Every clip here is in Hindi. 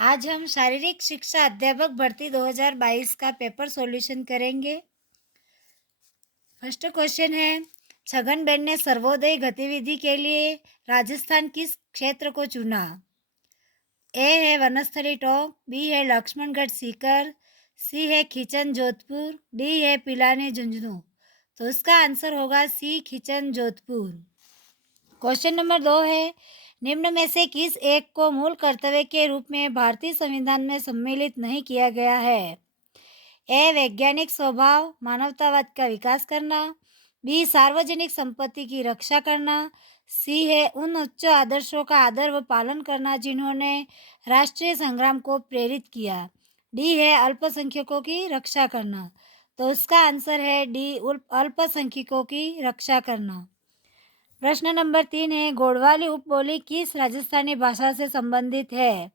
आज हम शारीरिक शिक्षा अध्यापक भर्ती 2022 का पेपर सॉल्यूशन करेंगे। फर्स्ट क्वेश्चन है, छगनबेन ने सर्वोदय गतिविधि के लिए राजस्थान किस क्षेत्र को चुना? ए है वनस्थली टोंक, बी है लक्ष्मणगढ़ सीकर, सी है खिचन जोधपुर, डी है पिलानी झुंझुनू। तो इसका आंसर होगा सी खिचन जोधपुर। क्वेश्चन नंबर 2 है, निम्न में से किस एक को मूल कर्तव्य के रूप में भारतीय संविधान में सम्मिलित नहीं किया गया है? ए वैज्ञानिक स्वभाव मानवतावाद का विकास करना, बी सार्वजनिक संपत्ति की रक्षा करना, सी है उन उच्च आदर्शों का आदर व पालन करना जिन्होंने राष्ट्रीय संग्राम को प्रेरित किया, डी है अल्पसंख्यकों की रक्षा करना। तो इसका आंसर है डी अल्पसंख्यकों की रक्षा करना। प्रश्न नंबर 3 है, गोडवाली उपबोली किस राजस्थानी भाषा से संबंधित है?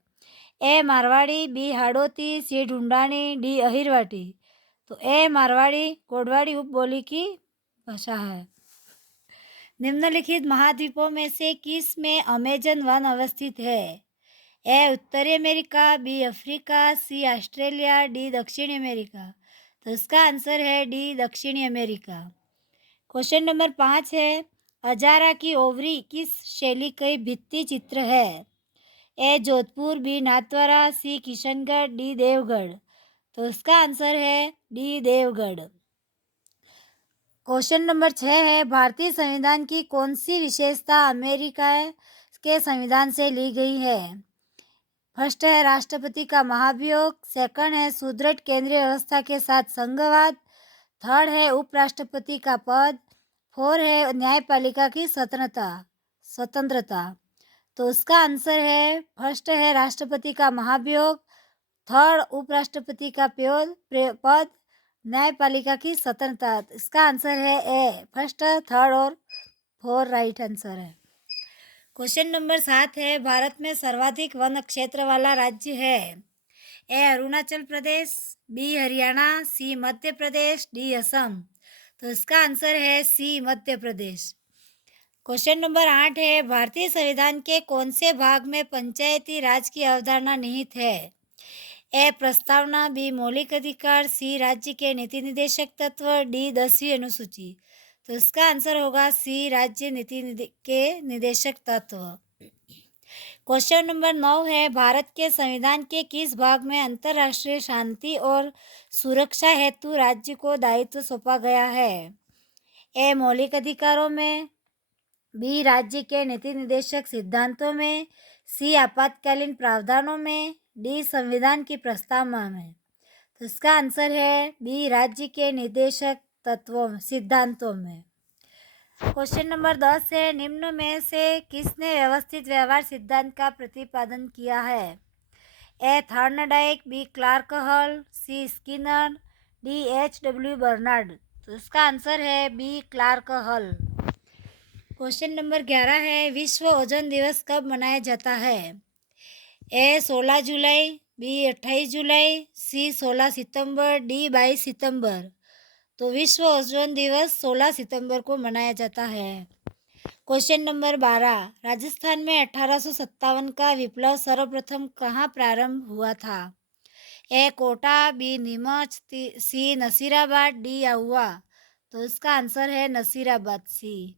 ए मारवाड़ी, बी हाड़ौती, सी ढूंढानी, डी अहिरवाटी। तो ए मारवाड़ी गोडवाड़ी उपबोली की भाषा है। निम्नलिखित महाद्वीपों में से किस में अमेजन वन अवस्थित है? ए उत्तरी अमेरिका, बी अफ्रीका, सी ऑस्ट्रेलिया, डी दक्षिणी अमेरिका। तो इसका आंसर है डी दक्षिणी अमेरिका। क्वेश्चन नंबर 5 है, अजारा की ओवरी किस शैली की भित्ति चित्र है? ए जोधपुर, बी नाथद्वारा, सी किशनगढ़, डी देवगढ़। तो इसका आंसर है डी देवगढ़। क्वेश्चन नंबर 6 है, भारतीय संविधान की कौन सी विशेषता अमेरिका के संविधान से ली गई है? फर्स्ट है राष्ट्रपति का महाभियोग, सेकंड है सुदृढ़ केंद्रीय व्यवस्था के साथ संघवाद, थर्ड है उपराष्ट्रपति का पद, फोर है न्यायपालिका की स्वतंत्रता। तो इसका आंसर है फर्स्ट है राष्ट्रपति का महाभियोग, थर्ड उपराष्ट्रपति का पद, न्यायपालिका की स्वतंत्रता। इसका आंसर है ए, फर्स्ट, थर्ड और फोर राइट आंसर है। क्वेश्चन नंबर 7 है, भारत में सर्वाधिक वन क्षेत्र वाला राज्य है? ए अरुणाचल प्रदेश, बी हरियाणा, सी मध्य प्रदेश, डी असम। तो इसका आंसर है सी मध्य प्रदेश। क्वेश्चन नंबर 8 है, भारतीय संविधान के कौन से भाग में पंचायती राज की अवधारणा निहित है? ए प्रस्तावना, बी मौलिक अधिकार, सी राज्य के नीति निर्देशक तत्व, डी 10वीं अनुसूची। तो इसका आंसर होगा सी राज्य के निर्देशक तत्व। क्वेश्चन नंबर 9 है, भारत के संविधान के किस भाग में अंतर्राष्ट्रीय शांति और सुरक्षा हेतु राज्य को दायित्व सौंपा गया है? ए मौलिक अधिकारों में, बी राज्य के नीति निर्देशक सिद्धांतों में, सी आपातकालीन प्रावधानों में, डी संविधान की प्रस्तावना में। तो इसका आंसर है बी राज्य के निर्देशक सिद्धांतों में। क्वेश्चन नंबर 10 है, निम्न में से किसने व्यवस्थित व्यवहार सिद्धांत का प्रतिपादन किया है? A Thorndike, B Clark Hull, C Skinner, D H.W. Bernard. तो इसका आंसर है B Clark Hull. Question number 11 है, विश्व ओजोन दिवस कब मनाया जाता है? ए 16 जुलाई, बी 28 जुलाई, सी 16 सितंबर, डी 22 सितंबर। तो विश्व ओजोन दिवस 16 सितंबर को मनाया जाता है। क्वेश्चन नंबर 12, राजस्थान में 1857 का विप्लव सर्वप्रथम कहाँ प्रारंभ हुआ था? ए कोटा, बी नीमच, सी नसीराबाद, डी आहुआ। तो इसका आंसर है नसीराबाद, सी।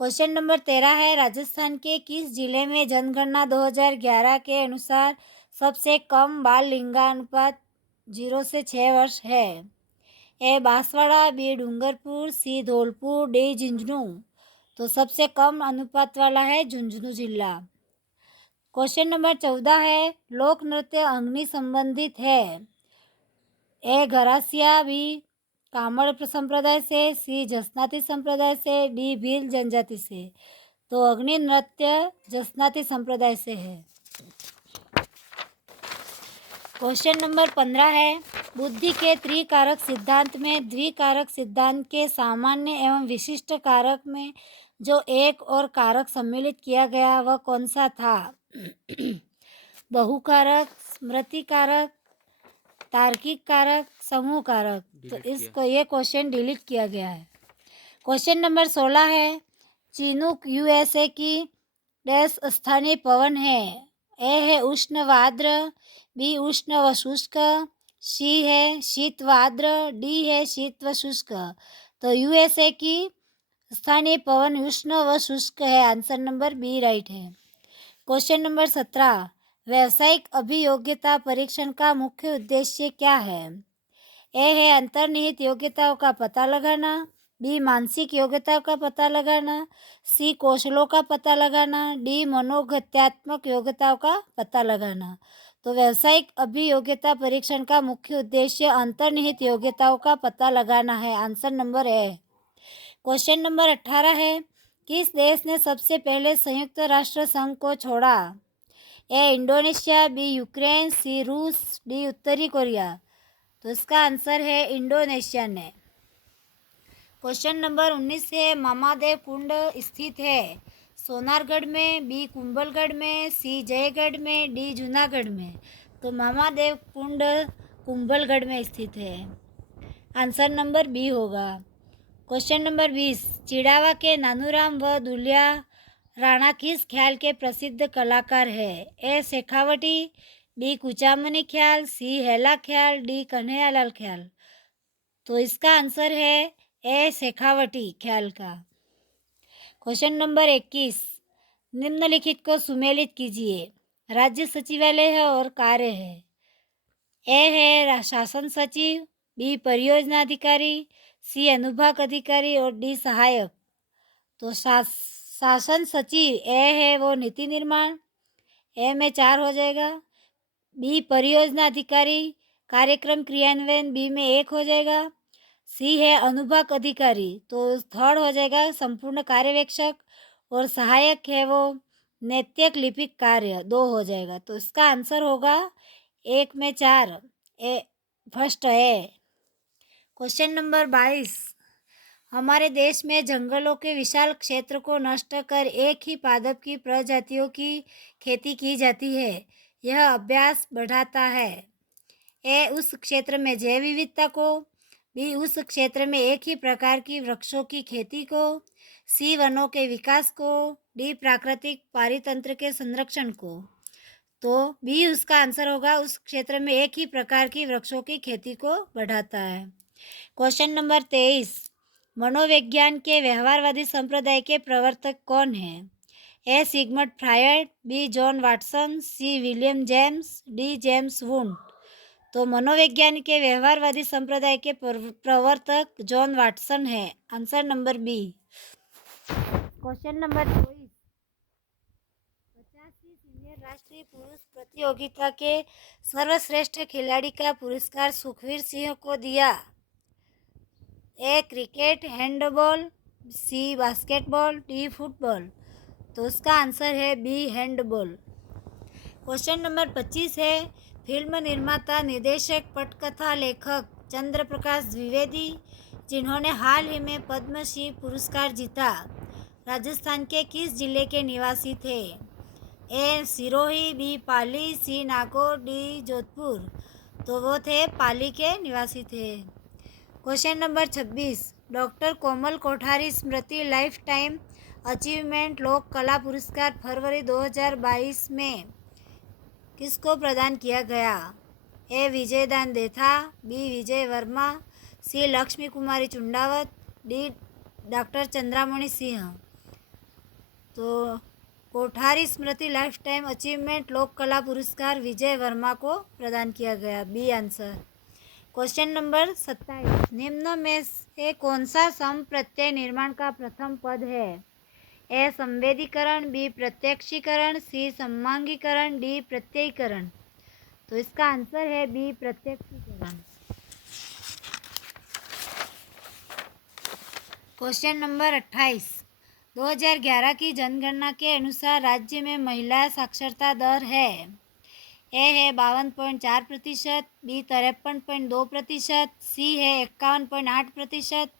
क्वेश्चन नंबर 13 है, राजस्थान के किस जिले में जनगणना 2011 के अनुसार सबसे कम बाल लिंगानुपात 0 से 6 वर्ष है? ए बांसवाड़ा, बी डूंगरपुर, सी धौलपुर, डी झुंझुनू। तो सबसे कम अनुपात वाला है झुंझुनू जिला। क्वेश्चन नंबर 14 है, लोक नृत्य अग्नि संबंधित है? ए घरासिया, बी कामड़ संप्रदाय से, सी जसनाती संप्रदाय से, डी भील जनजाति से। तो अग्नि नृत्य जसनाती संप्रदाय से है। क्वेश्चन नंबर 15 है, बुद्धि के त्रिकारक सिद्धांत में द्विकारक सिद्धांत के सामान्य एवं विशिष्ट कारक में जो एक और कारक सम्मिलित किया गया वह कौन सा था? बहुकारक, स्मृति कारक, तार्किक कारक, समूह कारक। तो इसको ये क्वेश्चन डिलीट किया गया है। क्वेश्चन नंबर 16 है, चिनूक USA की डैश स्थानीय पवन है? ए है उष्ण व आर्द्र, बी उष्ण व शुष्क, सी है शीत व आर्द्र, डी है शीत व शुष्क। तो यूएसए की स्थानीय पवन उष्ण व शुष्क है। आंसर नंबर बी राइट है। क्वेश्चन नंबर 17, व्यावसायिक अभियोग्यता परीक्षण का मुख्य उद्देश्य क्या है? ए है अंतर्निहित योग्यताओं का पता लगाना, बी मानसिक योग्यताओं का पता लगाना, सी कौशलों का पता लगाना, डी मनोगत्यात्मक योग्यताओं का पता लगाना। तो व्यावसायिक अभियोग्यता परीक्षण का मुख्य उद्देश्य अंतर्निहित योग्यताओं का पता लगाना है। Answer number A. Question number 18 है, किस देश ने सबसे पहले संयुक्त राष्ट्र संघ को छोड़ा? ए इंडोनेशिया, बी यूक्रेन, सी रूस, डी उत्तरी कोरिया। तो इसका आंसर है इंडोनेशिया ने। क्वेश्चन नंबर 19 है, मामादेव कुंड स्थित है सोनारगढ़ में, बी कुंभलगढ़ में, सी जयगढ़ में, डी जूनागढ़ में। तो मामादेव कुंड कुंभलगढ़ में स्थित है। आंसर नंबर बी होगा। क्वेश्चन नंबर 20, चिड़ावा के नानूराम व दुलिया राणा किस ख्याल के प्रसिद्ध कलाकार है? ए शेखावटी, बी कुचामनी ख्याल, सी हेला ख्याल, डी कन्हैयालाल ख्याल। तो इसका आंसर है ए शेखावटी ख्याल का। क्वेश्चन नंबर 21, निम्नलिखित को सुमेलित कीजिए। राज्य सचिवालय है और कार्य है। ए है शासन सचिव, बी परियोजना अधिकारी, सी अनुभाग अधिकारी और डी सहायक। तो शासन सचिव ए है वो नीति निर्माण, ए में 4 हो जाएगा। बी परियोजना अधिकारी कार्यक्रम क्रियान्वयन, बी में 1 हो जाएगा। सी है अनुभाग अधिकारी, तो 3rd हो जाएगा संपूर्ण पर्यवेक्षक। और सहायक है वो नैतिक लिपिक कार्य, 2 हो जाएगा। तो इसका आंसर होगा 1 में 4, ए फर्स्ट है। क्वेश्चन नंबर 22, हमारे देश में जंगलों के विशाल क्षेत्र को नष्ट कर एक ही पादप की प्रजातियों की खेती की जाती है। यह अभ्यास बढ़ाता है। ए उस क्षेत्र में जैव विविधता को, बी उस क्षेत्र में एक ही प्रकार की वृक्षों की खेती को, सी वनों के विकास को, डी प्राकृतिक पारितंत्र के संरक्षण को। तो बी उसका आंसर होगा, उस क्षेत्र में एक ही प्रकार की वृक्षों की खेती को बढ़ाता है। क्वेश्चन नंबर 23, मनोविज्ञान के व्यवहारवादी संप्रदाय के प्रवर्तक कौन हैं? A Sigmund Freud, B John Watson, C William James, D James Wundt. तो मनोविज्ञान के व्यवहारवादी संप्रदाय के प्रवर्तक जॉन वाटसन है। Answer number B. Question number 24, 50वीं सीनियर राष्ट्रीय पुरुष प्रतियोगिता के सर्वश्रेष्ठ खिलाड़ी का पुरस्कार सुखवीर सिंह को दिया। ए क्रिकेट, हैंडबॉल, सी बास्केटबॉल, डी फुटबॉल। तो उसका आंसर है बी हैंडबॉल। क्वेश्चन नंबर 25 है, फिल्म निर्माता, निर्देशक, पटकथा लेखक चंद्र प्रकाश द्विवेदी, जिन्होंने हाल ही में पद्मश्री पुरस्कार जीता, राजस्थान के किस जिले के निवासी थे? ए सिरोही, बी पाली, सी नागौर, डी जोधपुर। तो वो थे पाली के निवासी थे। क्वेश्चन नंबर 26, डॉक्टर कोमल कोठारी स्मृति लाइफ टाइम अचीवमेंट लोक कला पुरस्कार फरवरी 2022 में किसको प्रदान किया गया? ए विजयदान देथा, बी विजय वर्मा, सी लक्ष्मी कुमारी चुंडावत, डी डॉक्टर चंद्रामणि सिंह। तो कोठारी स्मृति लाइफ टाइम अचीवमेंट लोक कला पुरस्कार विजय वर्मा को प्रदान किया गया, बी आंसर। क्वेश्चन नंबर 27, निम्न में से कौन सा सम प्रत्यय निर्माण का प्रथम पद है? ए संवेदीकरण, बी प्रत्यक्षीकरण, सी समांगीकरण, डी प्रत्ययीकरण। तो इसका आंसर है बी प्रत्यक्षीकरण। क्वेश्चन नंबर 28, 2011 की जनगणना के अनुसार राज्य में महिला साक्षरता दर है। ए है 52.4%, बी 53.2%, सी है 51.8%,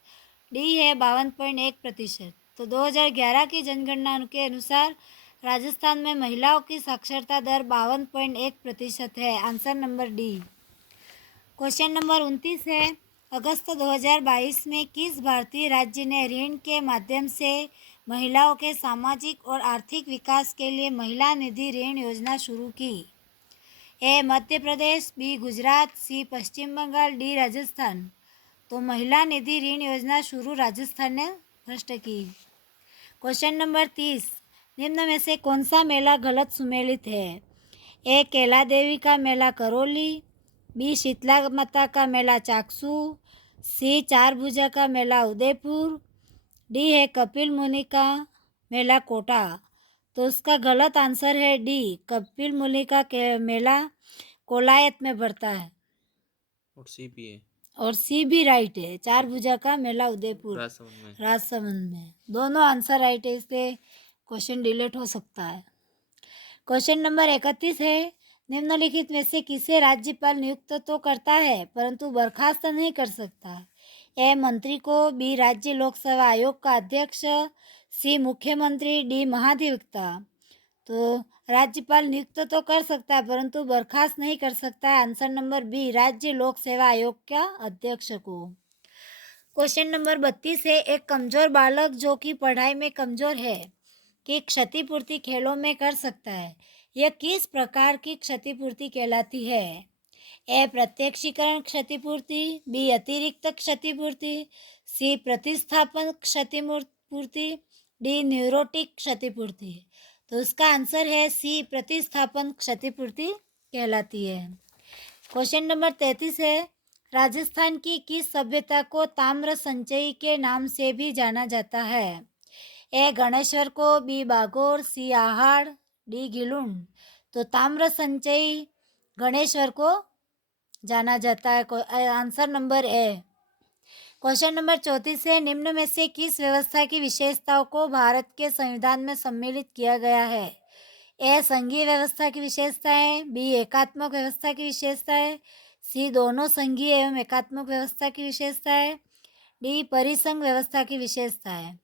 डी है 52.1%। तो 2011 की जनगणना के अनुसार राजस्थान में महिलाओं की साक्षरता दर 52.1% है। Answer number D. Question number 29 है, अगस्त 2022 में किस भारतीय राज्य ने ऋण के माध्यम से महिलाओं के सामाजिक और आर्थिक विकास के लिए महिला निधि ऋण योजना शुरू की? ए मध्य प्रदेश, बी गुजरात, सी पश्चिम बंगाल, डी राजस्थान। तो महिला निधि ऋण योजना शुरू राजस्थान ने फर्स्ट की। क्वेश्चन नंबर 30, निम्न में से कौन सा मेला गलत सुमेलित है? ए कैला देवी का मेला करौली, बी शीतला माता का मेला चाकसू, सी चार भुजा का मेला उदयपुर, डी है कपिल मुनि का मेला कोटा। तो उसका गलत आंसर है डी, कपिल मुनि का मेला कोलायत में पड़ता है। और सी भी है। और सी भी राइट है, चार भुजा का मेला उदयपुर राजसमंद में। दोनों आंसर राइट है, इसलिए क्वेश्चन डिलीट हो सकता है। क्वेश्चन नंबर 31 है, निम्नलिखित में से किसे राज्यपाल नियुक्त तो करता है परंतु बर्खास्त नहीं कर सकता? ए मंत्री को, बी राज्य लोक सेवा आयोग का अध्यक्ष, सी मुख्यमंत्री, डी महाधिवक्ता। तो राज्यपाल नियुक्त तो कर सकता है परंतु बर्खास्त नहीं कर सकता है। आंसर नंबर बी, राज्य लोक सेवा आयोग का अध्यक्ष को। क्वेश्चन नंबर 32 है, एक कमजोर बालक जो कि पढ़ाई में कमजोर है की क्षतिपूर्ति खेलों में कर सकता है। यह किस प्रकार की क्षतिपूर्ति कहलाती है? ए प्रत्यक्षीकरण क्षतिपूर्ति, बी अतिरिक्त क्षतिपूर्ति, सी प्रतिस्थापन क्षतिपूर्ति, डी न्यूरोटिक क्षतिपूर्ति। तो उसका आंसर है सी, प्रतिस्थापन क्षतिपूर्ति कहलाती है। क्वेश्चन नंबर 33 है, राजस्थान की किस सभ्यता को ताम्र संचयी के नाम से भी जाना जाता है? ए गणेश्वर को, बी बागोर, सी आहाड़, डी गिलुंड। तो ताम्र संचयी गणेश्वर को जाना जाता है। Answer number A. Question number 34 है, निम्न में से किस व्यवस्था की विशेषताओं को भारत के संविधान में सम्मिलित किया गया है? ए संघीय व्यवस्था की विशेषताएं, बी एकात्मक व्यवस्था की विशेषताएं, सी दोनों संघीय एवं एकात्मक व्यवस्था की विशेषताएं, डी परिसंघ व्यवस्था की विशेषताएं।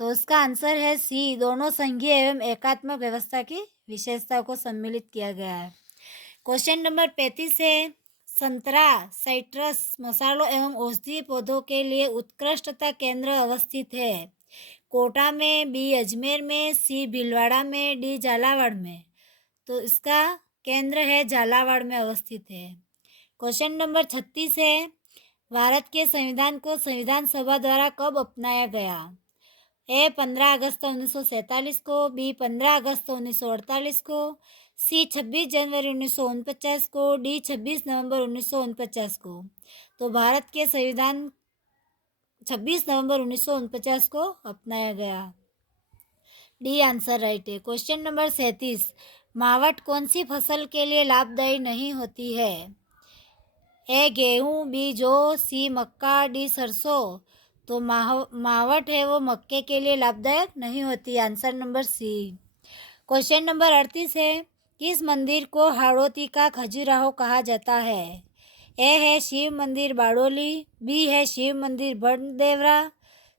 तो उसका आंसर है सी, दोनों संघीय एवं एकात्मक व्यवस्था की विशेषताओं को सम्मिलित किया गया है। क्वेश्चन नंबर 35 है, संतरा साइट्रस मसालों एवं औषधीय पौधों के लिए उत्कृष्टता केंद्र अवस्थित है? कोटा में, बी अजमेर में, सी भीलवाड़ा में, डी झालावाड़ में। तो इसका केंद्र है झालावाड़ में अवस्थित है। क्वेश्चन नंबर 36 है, भारत के संविधान को संविधान सभा द्वारा कब अपनाया गया? ए 15 अगस्त 1947 को, बी 15 अगस्त 1948 को, सी 26 जनवरी 1949 को, डी 26 नवंबर 1949 को। तो भारत के संविधान 26 नवंबर 1949 को अपनाया गया। डी आंसर राइट है। क्वेश्चन नंबर 37, मावट कौन सी फसल के लिए लाभदायी नहीं होती है? ए गेहूँ, बी जौ, सी मक्का, डी सरसों। तो मावट है वो मक्के के लिए लाभदायक नहीं होती। Answer number C. Question number 38 है, किस मंदिर को हाड़ौती का खजुराहो कहा जाता है? ए है शिव मंदिर बाड़ोली, बी है शिव मंदिर बनदेवरा,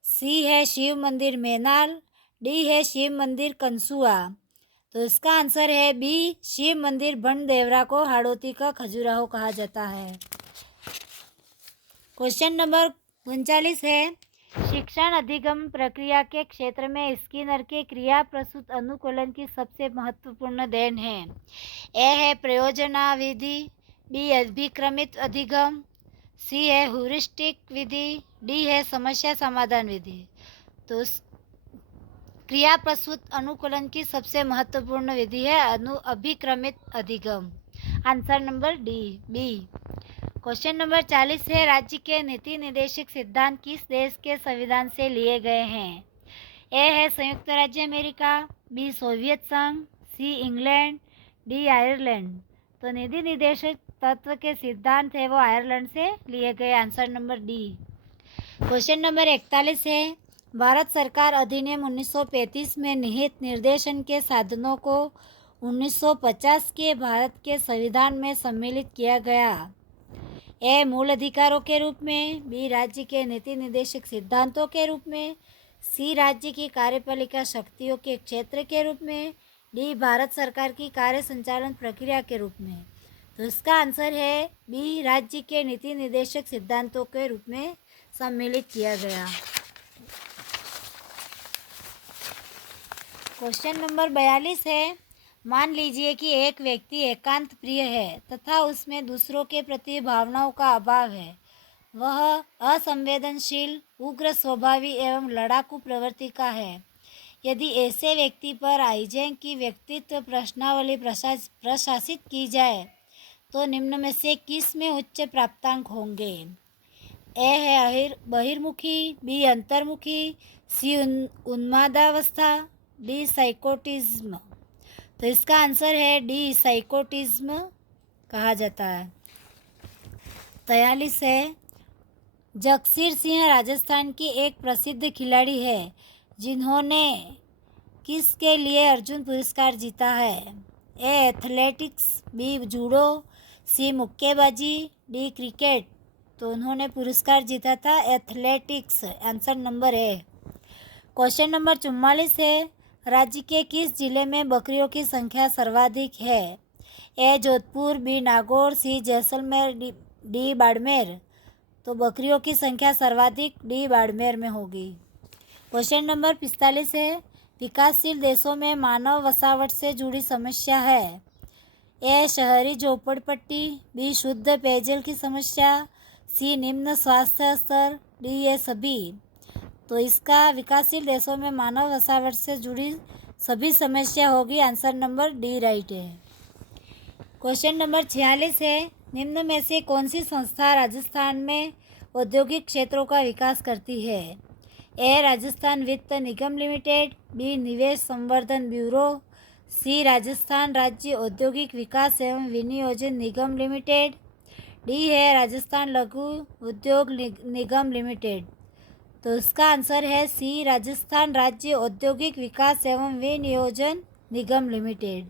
सी है शिव मंदिर मेनाल, डी है शिव मंदिर कंसुआ। तो इसका आंसर है बी, शिव मंदिर बनदेवरा को हाड़ौती का खजुराहो कहा जाता है। क्वेश्चन नंबर 39 है, शिक्षण अधिगम प्रक्रिया के क्षेत्र में स्किनर के क्रिया प्रसूत अनुकूलन की सबसे महत्वपूर्ण देन है? ए है प्रयोजना विधि, बी अभिक्रमित अधिगम, सी है ह्यूरिस्टिक विधि, डी है समस्या समाधान विधि। तो क्रिया प्रसूत अनुकूलन की सबसे महत्वपूर्ण विधि है अभिक्रमित अधिगम। Answer number D, B. Question number 40 है, राज्य के नीति निर्देशक सिद्धांत किस देश के संविधान से लिए गए हैं? ए है संयुक्त राज्य अमेरिका, बी सोवियत संघ, सी इंग्लैंड, डी आयरलैंड। तो नीति निर्देशक तत्व के सिद्धांत है वो आयरलैंड से लिए गए। Answer number D. Question number 41 है, भारत सरकार अधिनियम 1935 में निहित निर्देशन के साधनों को 1950 के भारत के संविधान में सम्मिलित किया गया? ए मूल अधिकारों के रूप में, बी राज्य के नीति निर्देशक सिद्धांतों के रूप में, सी राज्य की कार्यपालिका शक्तियों के क्षेत्र के रूप में, डी भारत सरकार की कार्य संचालन प्रक्रिया के रूप में। तो इसका आंसर है बी, राज्य के नीति निर्देशक सिद्धांतों के रूप में सम्मिलित किया गया। क्वेश्चन नंबर 42 है, मान लीजिए कि एक व्यक्ति एकांत प्रिय है तथा उसमें दूसरों के प्रति भावनाओं का अभाव है। वह असंवेदनशील, उग्र स्वभावी एवं लड़ाकू प्रवृत्ति का है। यदि ऐसे व्यक्ति पर आइजेंक की व्यक्तित्व प्रश्नावली प्रशासित की जाए तो निम्न में से किस में उच्च प्राप्तांक होंगे? ए है बहिर्मुखी, बी अंतर्मुखी, सी उन्मादावस्था, डी साइकोटिज्म। तो इसका आंसर है डी साइकोटिज्म कहा जाता है। 43 है, जगसीर सिंह राजस्थान की एक प्रसिद्ध खिलाड़ी है जिन्होंने किसके लिए अर्जुन पुरस्कार जीता है? ए एथलेटिक्स, बी जूडो, सी मुक्केबाजी, डी क्रिकेट। तो उन्होंने पुरस्कार जीता था athletics, answer number A. Question number 44 है, राज्य के किस जिले में बकरियों की संख्या सर्वाधिक है? ए जोधपुर, बी नागौर, सी जैसलमेर, डी बाड़मेर। तो बकरियों की संख्या सर्वाधिक डी बाड़मेर में होगी। क्वेश्चन नंबर 45 है, विकासशील देशों में मानव वसावट से जुड़ी समस्या है। ए शहरी झोपड़पट्टी, बी शुद्ध पेयजल की समस्या, सी निम्न स्वास्थ्य स्तर, डी ये सभी। तो इसका विकासशील देशों में मानव वसावट से जुड़ी सभी समस्या होगी, आंसर नंबर डी राइट है। क्वेश्चन नंबर 46 है, निम्न में से कौन सी संस्था राजस्थान में औद्योगिक क्षेत्रों का विकास करती है? ए राजस्थान वित्त निगम लिमिटेड, बी निवेश संवर्धन ब्यूरो, सी राजस्थान राज्य औद्योगिक विकास एवं विनियोजन निगम लिमिटेड, डी है राजस्थान लघु उद्योग निगम लिमिटेड। तो इसका आंसर है सी राजस्थान राज्य औद्योगिक विकास एवं विनियोजन निगम लिमिटेड।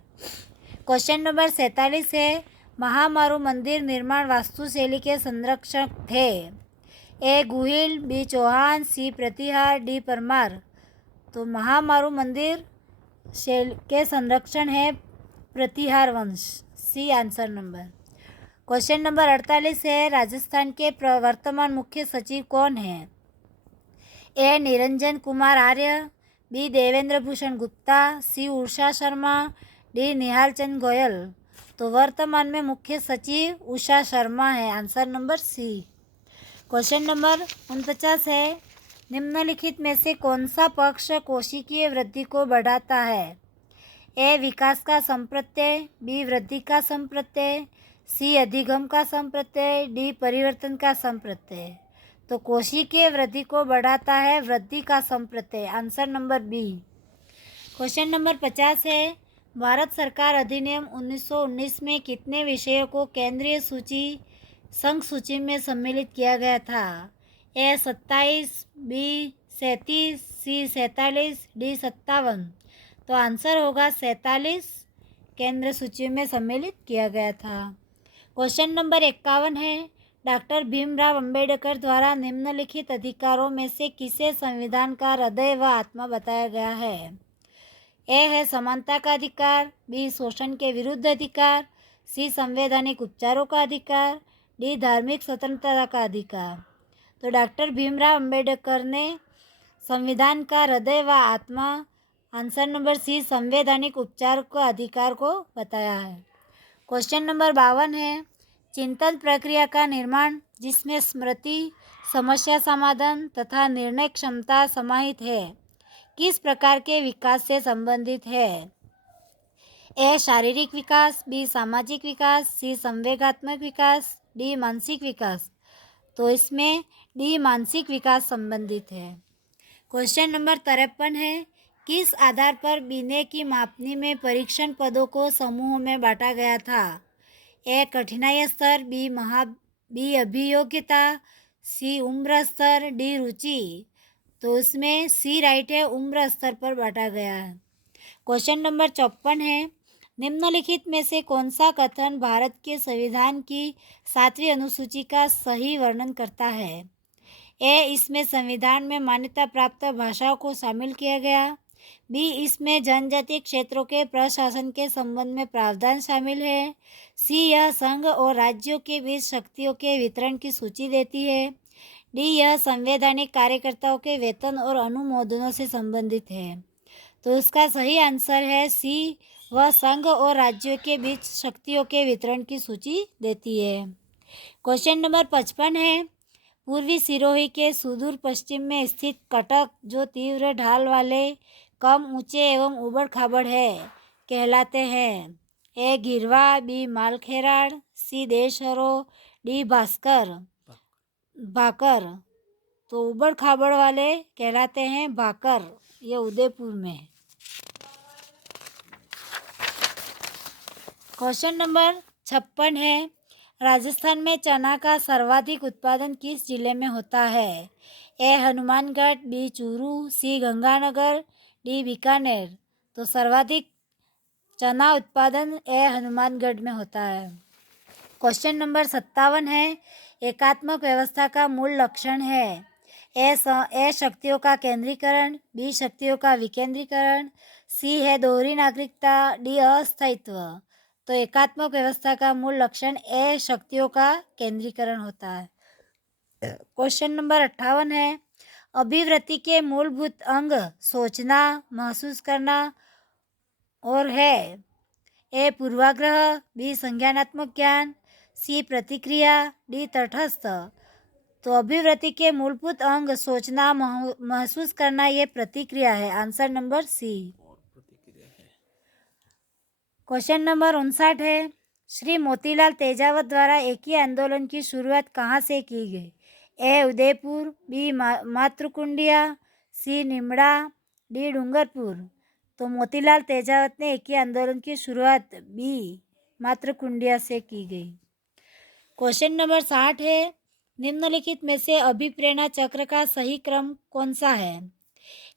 क्वेश्चन नंबर 47 है, महामारू मंदिर निर्माण वास्तुशैली के संरक्षक थे। A Guhil, B Chauhan, C Pratihar, D Parmar. तो महामारू मंदिर शैली के संरक्षण है प्रतिहार वंश, C answer number. Question number 48 है, राजस्थान के वर्तमान मुख्य सचिव कौन हैं? A Niranjan Kumar Arya, B Devendra Bhushan Gupta, C Usha Sharma, D Nihal Chand Goyal. तो वर्तमान में मुख्य सचिव उषा शर्मा है, answer number C. Question number 49 है, निम्नलिखित में से कौन सा पक्ष कोशिकीय वृद्धि को बढ़ाता है? ए विकास का संप्रत्यय, बी वृद्धि का संप्रत्यय, सी अधिगम का संप्रत्यय, डी परिवर्तन का संप्रत्यय। तो कोशिकीय वृद्धि को बढ़ाता है वृद्धि का संप्रत्यय, answer number B. Question number 50 है, भारत सरकार अधिनियम 1919 में कितने विषयों को केंद्रीय सूची संघ सूची में सम्मिलित किया गया था? ए 27, बी 37, सी 47, डी 57। तो आंसर होगा 47, केंद्र सूची में सम्मिलित किया गया था। क्वेश्चन नंबर 51 है, डॉक्टर भीमराव अंबेडकर द्वारा निम्नलिखित अधिकारों में से किसे संविधान का हृदय व आत्मा बताया गया है? ए है समानता का अधिकार, बी शोषण के विरुद्ध अधिकार, सी संवैधानिक उपचारों का अधिकार, डी धार्मिक स्वतंत्रता का अधिकार। तो डॉक्टर भीमराव अंबेडकर ने संविधान का हृदय व आत्मा, आंसर नंबर सी संवैधानिक उपचार को अधिकार को बताया है। क्वेश्चन नंबर 52 है, चिंतन प्रक्रिया का निर्माण जिसमें स्मृति, समस्या समाधान तथा निर्णय क्षमता समाहित है, किस प्रकार के विकास से संबंधित है? ए शारीरिक विकास, बी सामाजिक विकास, सी संवेगात्मक विकास, डी मानसिक विकास। तो इसमें डी मानसिक विकास संबंधित है। क्वेश्चन नंबर 53 है, किस आधार पर बीने की मापनी में परीक्षण पदों को समूहों में बांटा गया था? ए कठिनाई स्तर, बी अभियोग्यता, सी उम्र स्तर, डी रुचि। तो इसमें सी राइट है, उम्र स्तर पर बांटा गया है। क्वेश्चन नंबर 54 है, निम्नलिखित में से कौन सा कथन भारत के संविधान की 7वीं अनुसूची का सही वर्णन करता है? ए इसमें संविधान में मान्यता प्राप्त भाषाओं को शामिल किया गया, बी इसमें जनजातीय क्षेत्रों के प्रशासन के संबंध में प्रावधान शामिल है, सी यह संघ और राज्यों के बीच शक्तियों के वितरण की सूची देती है, डी यह संवैधानिक कार्यकर्ताओं के वेतन और अनुमोदनों से संबंधित है। तो इसका सही आंसर है सी। वह संघ और राज्यों के बीच शक्तियों के वितरण की सूची देती है। क्वेश्चन नंबर 55 है, पूर्वी सिरोही के सुदूर पश्चिम में स्थित कटक जो तीव्र ढाल वाले कम ऊंचे एवं उबड़ खाबड़ है कहलाते हैं। ए गिरवा, बी मालखेराड़, सी देशहरो, डी भास्कर भाकर। तो उबड़ खाबड़ वाले कहलाते हैं भाकर, ये उदयपुर में है। क्वेश्चन नंबर 56 है, राजस्थान में चना का सर्वाधिक उत्पादन किस जिले में होता है? ए हनुमानगढ़, बी चूरू, सी गंगानगर, डी बीकानेर। तो सर्वाधिक चना उत्पादन ए हनुमानगढ़ में होता है। क्वेश्चन नंबर 57 है, एकात्मक व्यवस्था का मूल लक्षण है? ए शक्तियों का केंद्रीकरण, बी शक्तियों का विकेंद्रीकरण, सी है दोहरी नागरिकता, डी अस्थायित्व। तो एकात्मक व्यवस्था का मूल लक्षण ए शक्तियों का केंद्रीकरण होता है। क्वेश्चन नंबर 58 है, अभिवृत्ति के मूलभूत अंग सोचना, महसूस करना और है? ए पूर्वाग्रह, बी संज्ञानात्मक ज्ञान, सी प्रतिक्रिया, डी तटस्थ। तो अभिवृत्ति के मूलभूत अंग सोचना, महसूस करना, ये प्रतिक्रिया है। Answer number C. और प्रतिक्रिया है। क्वेश्चन नंबर 59 है, श्री मोतीलाल तेजावत द्वारा एक ही आंदोलन की शुरुआत कहाँ से की गई? ए उदयपुर, बी मातृकुंडिया, सी निमड़ा, डी डूंगरपुर। तो मोतीलाल तेजावत ने एक ही आंदोलन की शुरुआत बी मातृकुंडिया से की गई। क्वेश्चन नंबर 60 है, निम्नलिखित में से अभिप्रेरणा चक्र का सही क्रम कौन सा है?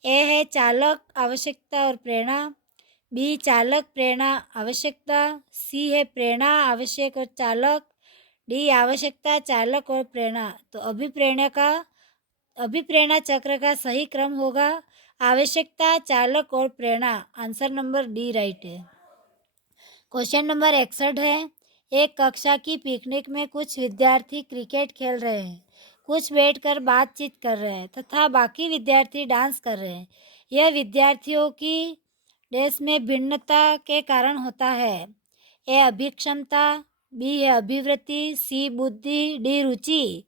ए है चालक, आवश्यकता और प्रेरणा, बी चालक, प्रेरणा, आवश्यकता, सी है प्रेरणा, आवश्यक और चालक, डी आवश्यकता, चालक और प्रेरणा। तो अभिप्रेरणा चक्र का सही क्रम होगा आवश्यकता, चालक और प्रेरणा। आंसर नंबर डी राइट है। क्वेश्चन नंबर 61 है, एक कक्षा की पिकनिक में कुछ विद्यार्थी क्रिकेट खेल रहे हैं, कुछ बैठकर बातचीत कर रहे हैं तथा बाकी विद्यार्थी डांस कर रहे हैं। यह विद्यार्थियों की देश में भिन्नता के कारण होता है। ए अभिक्षमता, बी है अभिवृत्ति, सी बुद्धि, डी रुचि।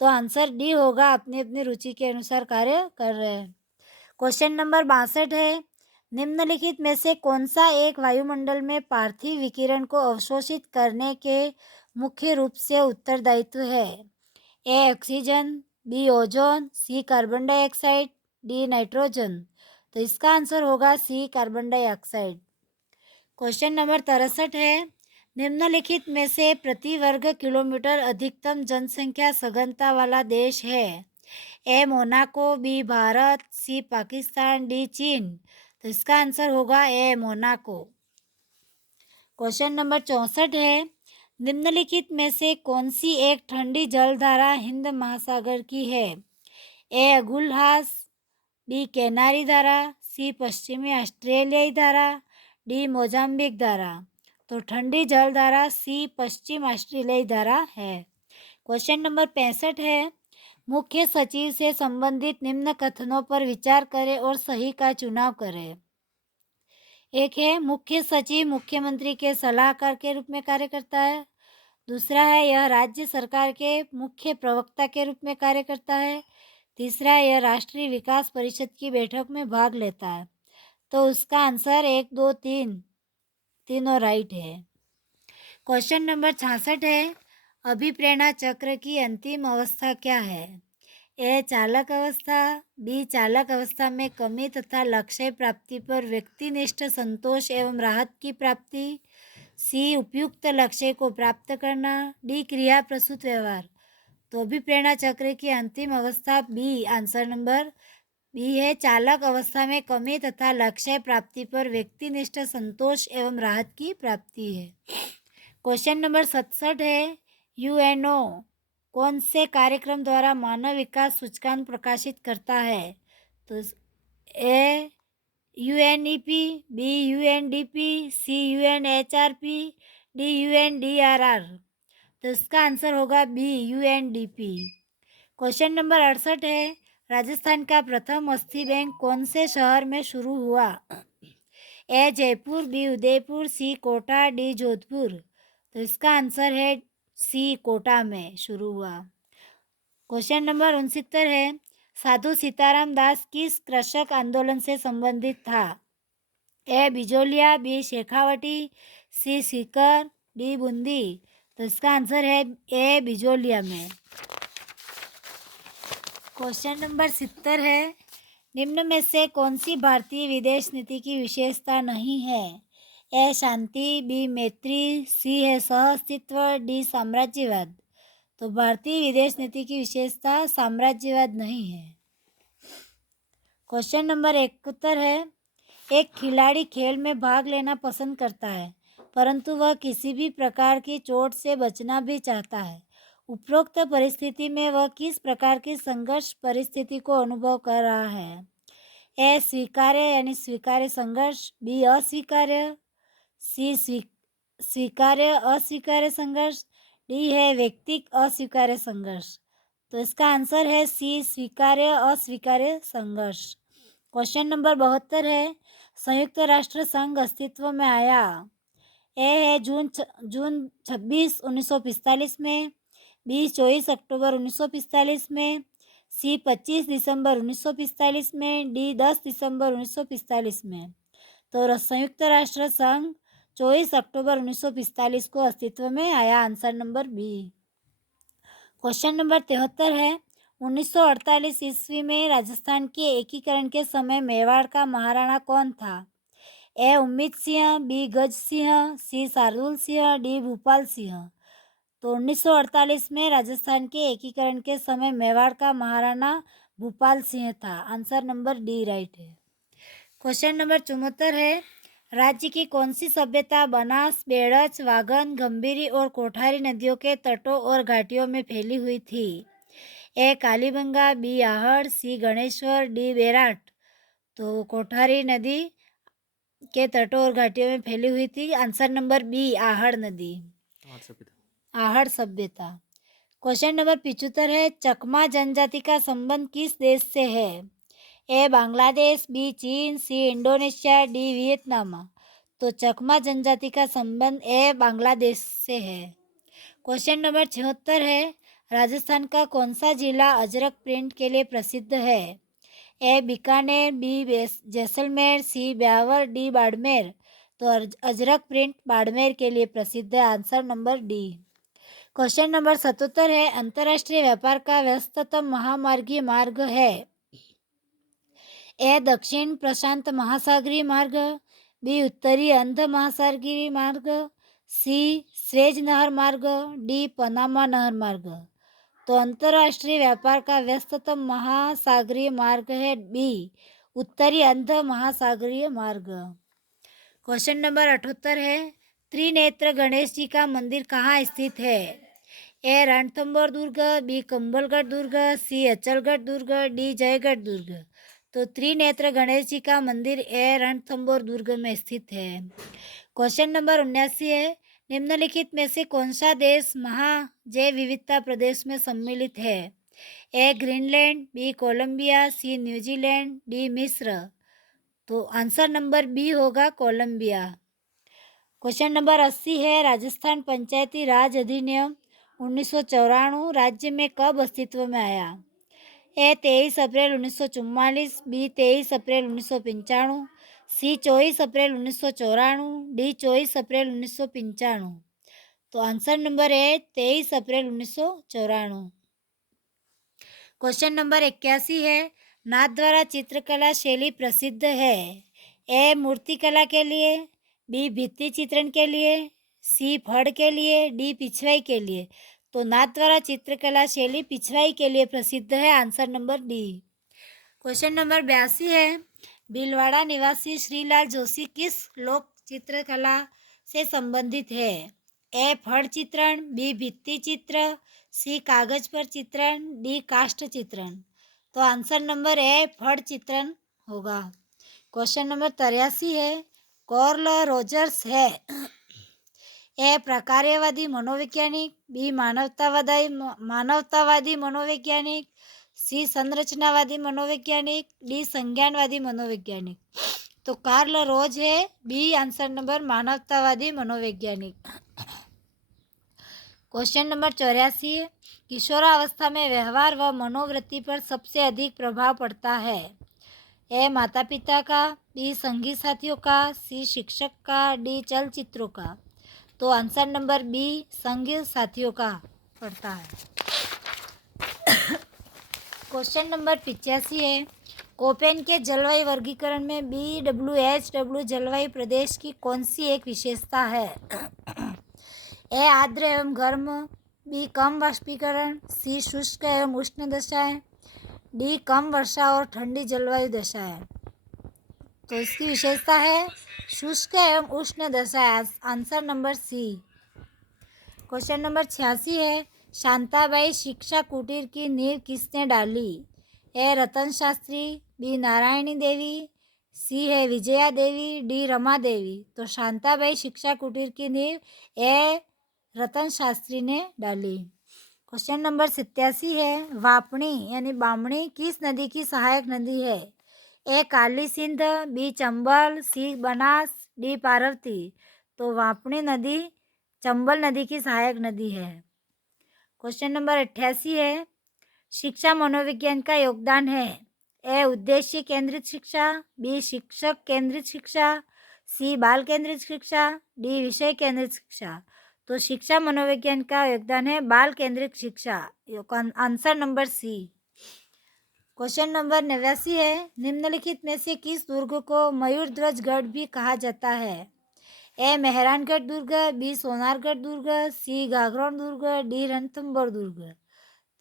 तो आंसर डी होगा, अपनी अपनी रुचि के अनुसार कार्य कर रहे हैं। क्वेश्चन नंबर 62 है, निम्नलिखित में से कौन सा एक वायुमंडल में पार्थिव विकिरण को अवशोषित करने के मुख्य रूप से उत्तरदायित्व है? A oxygen, B ozone, C carbon dioxide, D nitrogen. तो इसका आंसर होगा C carbon dioxide. Question number 63 है, निम्नलिखित में से प्रति वर्ग किलोमीटर अधिकतम जनसंख्या सघनता वाला देश है? ए मोनाको, बी भारत, सी पाकिस्तान, डी चीन। तो इसका आंसर होगा ए मोनाको। क्वेश्चन नंबर 64 है, निम्नलिखित में से कौन सी एक ठंडी जलधारा हिंद महासागर की है? ए गुलहास, बी केनारी धारा, सी पश्चिमी ऑस्ट्रेलियाई धारा, डी मोजाम्बिक धारा। तो ठंडी जलधारा सी पश्चिम ऑस्ट्रेलियाई धारा है। क्वेश्चन नंबर 65 है, मुख्य सचिव से संबंधित निम्न कथनों पर विचार करें और सही का चुनाव करें। एक है, मुख्य सचिव मुख्यमंत्री के सलाहकार के रूप में कार्य करता है। दूसरा है, यह राज्य सरकार के मुख्य प्रवक्ता के रूप में कार्य करता है। तीसरा है, यह राष्ट्रीय विकास परिषद की बैठक में भाग लेता है। तो उसका आंसर 1, 2, 3 तीनों राइट है। क्वेश्चन नंबर 66 है, अभिप्रेरणा चक्र की अंतिम अवस्था क्या है? ए चालक अवस्था, बी चालक अवस्था में कमी तथा लक्ष्य प्राप्ति पर व्यक्तिनिष्ठ संतोष एवं राहत की प्राप्ति, सी उपयुक्त लक्ष्य को प्राप्त करना, डी क्रिया प्रसूत व्यवहार। तो अभिप्रेरणा चक्र की अंतिम अवस्था बी, आंसर नंबर बी है, चालक अवस्था में कमी तथा लक्ष्य प्राप्ति पर व्यक्तिनिष्ठ संतोष एवं राहत की प्राप्ति है। क्वेश्चन नंबर 67 है, यूएनओ कौन से कार्यक्रम द्वारा मानव विकास सूचकांक प्रकाशित करता है? तो ए यूएनईपी, बी यूएनडीपी, सी यूएनएचआरपी, डी यूएनडीआरआर। तो इसका आंसर होगा बी यूएनडीपी। क्वेश्चन नंबर 68 है, राजस्थान का प्रथम अस्थि बैंक कौन से शहर में शुरू हुआ? ए जयपुर, बी उदयपुर, सी कोटा, डी जोधपुर। तो इसका आंसर है सी कोटा में शुरू हुआ। क्वेश्चन नंबर 69 है, साधु सीताराम दास किस कृषक आंदोलन से संबंधित था? ए बिजोलिया, बी शेखावटी, सी सीकर, डी बूंदी। तो इसका आंसर है ए बिजोलिया में। क्वेश्चन नंबर 70 है, निम्न में से कौन सी भारतीय विदेश नीति की विशेषता नहीं है? ए शांति, बी मैत्री, सी है सह अस्तित्व, डी साम्राज्यवाद। तो भारतीय विदेश नीति की विशेषता साम्राज्यवाद नहीं है। क्वेश्चन नंबर 71 है, एक खिलाड़ी खेल में भाग लेना पसंद करता है परंतु वह किसी भी प्रकार की चोट से बचना भी चाहता है। उपरोक्त परिस्थिति में वह किस प्रकार की संघर्ष परिस्थिति को अनुभव कर रहा है? ए स्वीकार्य यानी स्वीकार्य संघर्ष, बी अस्वीकार्य, सी स्वीकार्य अस्वीकार्य संघर्ष, डी है व्यक्तिक अस्वीकार्य संघर्ष। तो इसका आंसर है सी स्वीकार्य अस्वीकार्य संघर्ष। क्वेश्चन नंबर 72 है, संयुक्त राष्ट्र संघ अस्तित्व में आया? ए है जून 26 1945 में, बी 24 अक्टूबर 1945 में, सी 25 दिसंबर 1945 में, डी 10 दिसंबर 1945 में। तो संयुक्त राष्ट्र संघ 24 अक्टूबर 1945 को अस्तित्व में आया, answer number B. Question number 73 है, 1948 ईस्वी में राजस्थान के एकीकरण के समय मेवाड़ का महाराणा कौन था? ए उम्मीद सिंह, बी गज सिंह, सी शार्दुल सिंह, डी भूपाल सिंह। तो 1948 में राजस्थान के एकीकरण के समय मेवाड़ का महाराणा भूपाल सिंह था, आंसर नंबर डी राइट है। क्वेश्चन नंबर 74 है, राज्य की कौन सी सभ्यता बनास, बेड़च, वागन, गंभीरी और कोठारी नदियों के तटों और घाटियों में फैली हुई थी? ए कालीबंगा, बी आहड़, सी गणेश्वर, डी बेराट। तो कोठारी नदी के तटों और घाटियों में फैली हुई थी, आंसर नंबर बी आहड़ नदी, आहड़ सभ्यता। क्वेश्चन नंबर 75 है, चकमा जनजाति का संबंध किस देश से है? ए बांग्लादेश, बी चीन, सी इंडोनेशिया, डी वियतनाम। तो चकमा जनजाति का संबंध ए बांग्लादेश से है। क्वेश्चन नंबर 76 है, राजस्थान का कौन सा जिला अजरक प्रिंट के लिए प्रसिद्ध है? ए बीकानेर, बी जैसलमेर, सी ब्यावर, डी बाड़मेर। तो अजरक प्रिंट बाड़मेर के लिए प्रसिद्ध है, answer number D. Question number 77 है, अंतर्राष्ट्रीय व्यापार का व्यस्ततम महामार्गीय मार्ग है? ए दक्षिण प्रशांत महासागरीय मार्ग, बी उत्तरी अंध महासागरीय मार्ग, सी स्वेज नहर मार्ग, डी पनामा नहर मार्ग। तो अंतर्राष्ट्रीय व्यापार का व्यस्ततम महासागरीय मार्ग है बी उत्तरी अंध महासागरीय मार्ग। क्वेश्चन नंबर 78 है, त्रिनेत्र गणेश जी का मंदिर कहाँ स्थित है? ए रणथंभौर दुर्ग, बी कंबलगढ़ दुर्ग, सी अचलगढ़ दुर्ग, डी जयगढ़ दुर्ग। तो त्रिनेत्र गणेश जी का मंदिर ए रणथंभौर दुर्ग में स्थित है। क्वेश्चन नंबर 79 है, निम्नलिखित में से कौन सा देश महाजैव विविधता प्रदेश में सम्मिलित है? ए ग्रीनलैंड, बी कोलंबिया, सी न्यूजीलैंड, डी मिस्र। तो आंसर नंबर बी होगा कोलंबिया। क्वेश्चन नंबर 80 है, राजस्थान पंचायती राज अधिनियम 1994 राज्य में कब अस्तित्व में आया? ए 23 अप्रैल 1944, बी 23 अप्रैल 1995, सी 24 अप्रैल 1994, डी 24 अप्रैल 1995। तो आंसर नंबर है 23 अप्रैल 1994। क्वेश्चन नंबर 81 है, नाथद्वारा चित्रकला शैली प्रसिद्ध है? ए मूर्तिकला के लिए, बी भित्ति चित्रण के लिए, सी फड़ के लिए, डी पिछवाई के लिए। तो नाथद्वारा चित्रकला शैली पिछवाई के लिए प्रसिद्ध है, answer number D. Question number 82 है, भीलवाड़ा निवासी श्रीलाल जोशी किस लोक चित्रकला से संबंधित है? ए फड़ चित्रण, बी भित्ति चित्र, सी कागज पर चित्रण, डी काष्ठ चित्रण। तो आंसर नंबर ए फड़ चित्रण होगा। क्वेश्चन नंबर 83 है, कॉर्ल रोजर्स है? ए प्रकार्यवादी मनोवैज्ञानिक, बी मानवतावादी मनोवैज्ञानिक, सी संरचनावादी मनोवैज्ञानिक, डी संज्ञानवादी मनोवैज्ञानिक। तो कार्ल रोज है बी आंसर नंबर मानवतावादी मनोवैज्ञानिक। क्वेश्चन नंबर 84 है, किशोरावस्था में व्यवहार व मनोवृत्ति पर सबसे अधिक प्रभाव पड़ता है। ए माता पिता का, बी संगी साथियों का, सी शिक्षक का, डी चलचित्रों का। तो आंसर नंबर बी संगी साथियों का पड़ता है। क्वेश्चन नंबर 85 है, कोपेन के जलवायु वर्गीकरण में BWHW जलवायु प्रदेश की कौन सी एक विशेषता है। ए आर्द्र एवं गर्म, बी कम वाष्पीकरण, सी शुष्क एवं उष्ण दशाएं, डी कम वर्षा और ठंडी जलवायु दशाएं। तो इसकी विशेषता है शुष्क एवं उष्ण दशाएं, answer number C. Question number 86 है, शांताबाई शिक्षा कुटीर की नींव किसने डाली। A Ratan Shastri, B Narayani Devi, C है विजया देवी, डी रमा देवी। तो शांताबाई शिक्षा कुटीर की नींव ए रतन शास्त्री ने डाली। क्वेश्चन नंबर 87 है, वापणी यानी बामणी किस नदी की सहायक नदी है। ए काली सिंध, बी चंबल, सी बनास, डी पार्वती। तो वापणी नदी चंबल नदी की सहायक नदी है। क्वेश्चन नंबर 88 है, शिक्षा मनोविज्ञान का योगदान है। ए उद्देश्य केंद्रित शिक्षा, बी शिक्षक केंद्रित शिक्षा, सी बाल केंद्रित शिक्षा, डी विषय केंद्रित शिक्षा। तो शिक्षा मनोविज्ञान का योगदान है बाल केंद्रित शिक्षा, answer number C. Question number 89 है, निम्नलिखित में से किस दुर्ग को मयूर ध्वज गढ़ भी कहा जाता है। ए मेहरानगढ़ दुर्ग, बी सोनारगढ़ दुर्ग, सी गागरोन दुर्ग, डी रणथंभौर दुर्ग।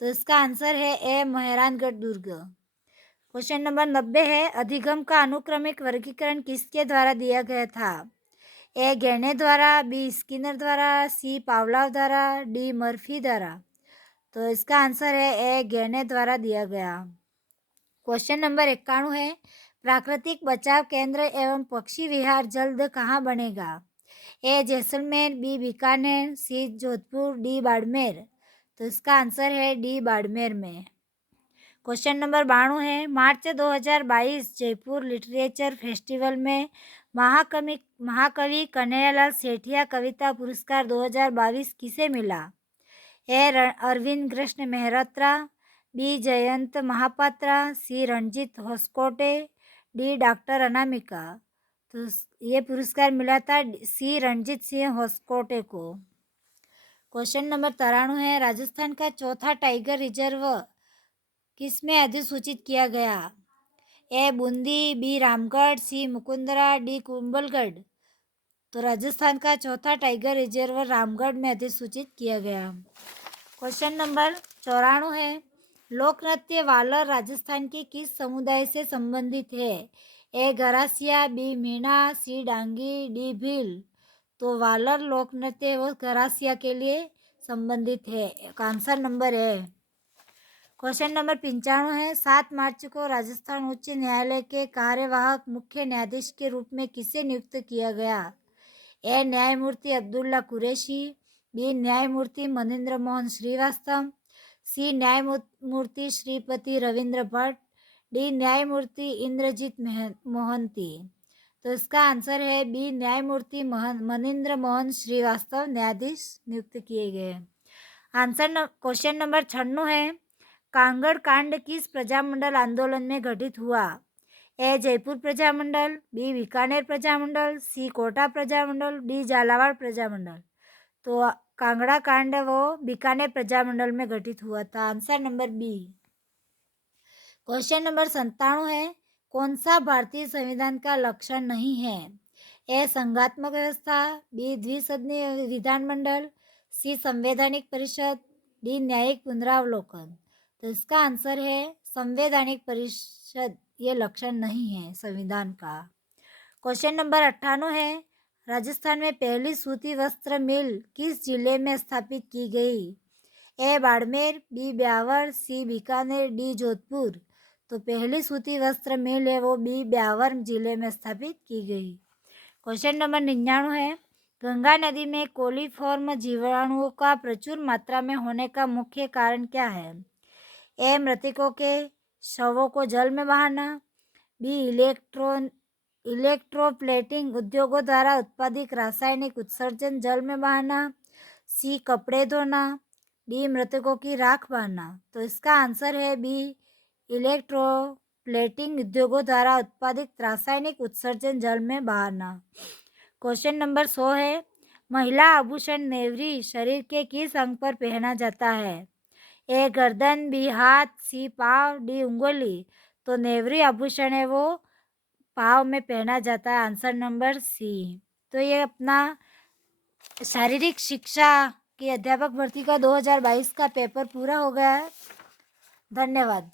तो इसका आंसर है ए मेहरानगढ़ दुर्ग। क्वेश्चन नंबर 90 है, अधिगम का अनुक्रमिक वर्गीकरण किसके द्वारा दिया गया था। ए गेने द्वारा, बी स्किनर द्वारा, सी पावलाव द्वारा, डी मर्फी द्वारा। तो इसका आंसर है ए गेने द्वारा दिया गया। क्वेश्चन नंबर 91 है, प्राकृतिक बचाव केंद्र एवं पक्षी विहार जल्द कहाँ बनेगा। ए जैसलमेर, बी बीकानेर, सी जोधपुर, डी बाड़मेर। तो इसका आंसर है डी बाड़मेर में। क्वेश्चन नंबर 92 है, मार्च 2022 जयपुर लिटरेचर फेस्टिवल में महाकवि कन्हैयालाल सेठिया कविता पुरस्कार 2022 किसे मिला। ए अरविंद कृष्ण मेहरोत्रा, बी जयंत महापात्रा, सी रणजीत होसकोटे, डी डॉक्टर अनामिका। तो ये पुरस्कार मिला था सी रणजीत सिंह होसकोटे को। क्वेश्चन नंबर 93 है, राजस्थान का चौथा टाइगर रिजर्व किसमें अधिसूचित किया गया। ए बूंदी, बी रामगढ़, सी मुकुंदरा, डी कुंभलगढ़। तो राजस्थान का चौथा टाइगर रिजर्व रामगढ़ में अधिसूचित किया गया। क्वेश्चन नंबर 94 है, लोक नृत्य वालर राजस्थान के किस समुदाय से संबंधित है। ए गरासिया, बी मीणा, सी डांगी, डी भील। तो वालर लोक नृत्य वो गरासिया के लिए संबंधित है, आंसर नंबर है। क्वेश्चन नंबर 95 है, 7 मार्च को राजस्थान उच्च न्यायालय के कार्यवाहक मुख्य न्यायाधीश के रूप में किसे नियुक्त किया गया। ए न्यायमूर्ति अब्दुल्ला कुरैशी, बी न्यायमूर्ति मनिंद्र मोहन श्रीवास्तव, सी न्यायमूर्ति श्रीपति रविंद्र भट्ट, डी न्यायमूर्ति इंद्रजीत मोहंती। तो इसका आंसर है बी न्यायमूर्ति मनिंद्र मोहन श्रीवास्तव न्यायाधीश नियुक्त किए गए। आंसर क्वेश्चन नंबर 96 है, कांगड़ कांड किस प्रजामंडल आंदोलन में घटित हुआ। ए जयपुर प्रजामंडल, बी बीकानेर प्रजामंडल, सी कोटा प्रजामंडल, डी झालावाड़ प्रजामंडल। तो कांगड़ा कांड वो बीकानेर प्रजामंडल में घटित हुआ था, answer number B. Question number 97 है, कौन सा भारतीय संविधान का लक्षण नहीं है। ए संघात्मक व्यवस्था, बी द्विसदनीय विधानमंडल, सी संवैधानिक परिषद, डी न्यायिक पुनरावलोकन। तो इसका आंसर है संवैधानिक परिषद, ये लक्षण नहीं है संविधान का। क्वेश्चन नंबर 98 है, राजस्थान में पहली सूती वस्त्र मिल किस जिले में स्थापित की गई। ए बाड़मेर, बी ब्यावर, सी बीकानेर, डी जोधपुर। तो पहली सूती वस्त्र मिल है वो बी ब्यावर जिले में स्थापित की गई। क्वेश्चन नंबर 99 है, गंगा नदी में कोलीफॉर्म जीवाणुओं का प्रचुर मात्रा में होने का मुख्य कारण क्या है। ए मृतकों के शवों को जल में बहाना, बी इलेक्ट्रोप्लेटिंग उद्योगों द्वारा उत्पादित रासायनिक उत्सर्जन जल में बहाना, सी कपड़े धोना, डी मृतकों की राख बहाना। तो इसका आंसर है बी इलेक्ट्रोप्लेटिंग उद्योगों द्वारा उत्पादित रासायनिक उत्सर्जन जल में बहाना। क्वेश्चन नंबर 100 है, महिला आभूषण नेवरी शरीर के किस अंग पर पहना जाता है? ए गर्दन, बी हाथ, सी पाँव, डी उंगली। तो नेवरी आभूषण है वो पाँव में पहना जाता है, आंसर नंबर सी। तो ये अपना शारीरिक शिक्षा की अध्यापक भर्ती का 2022 का पेपर पूरा हो गया है। धन्यवाद।